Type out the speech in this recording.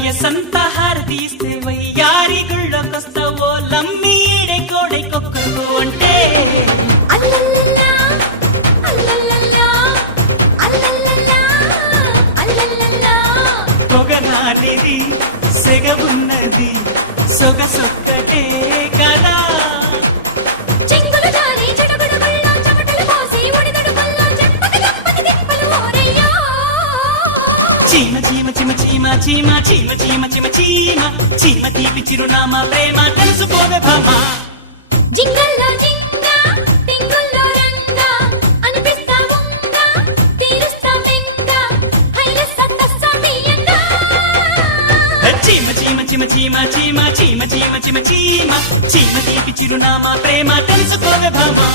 వయసంతా హారతీస్తే వయ్యారి గుళ్ళకొస్తావో లమ్మి ఈడే కోడై కొక్కకు అంటే అల్లల్లల్లా, అల్లల్లల్లా, అల్లల్లల్లా, అల్లల్లల్లా. పొగనాలిది సెగవున్నది సొగసొక్కటే కదా చెంగులు జారి చెడబుడబుల్లో చెమటలు పోసి ఒడిదుడుకుల్లో చెంపక చెంపకి తిప్పలు ఓరయ్యో. చీమ చీమ చీమ చీమ చీమ చీమ చీమ చీమ చీమ చీమ తీపి చిరునామా ప్రేమ తెలుసుకోవే భామా. జింగల్లో జింగ టింగుల్లో రంగ అనిపిస్తా ఉంగ తీరుస్తా మెంగ హైలెస్స తస్సమియంగా. చీమ చీమ చీమ చీమ చీమ చీమ చీమ చీమ చీమ చీమ తీపి చిరునామా ప్రేమ తెలుసుకోవే భామా.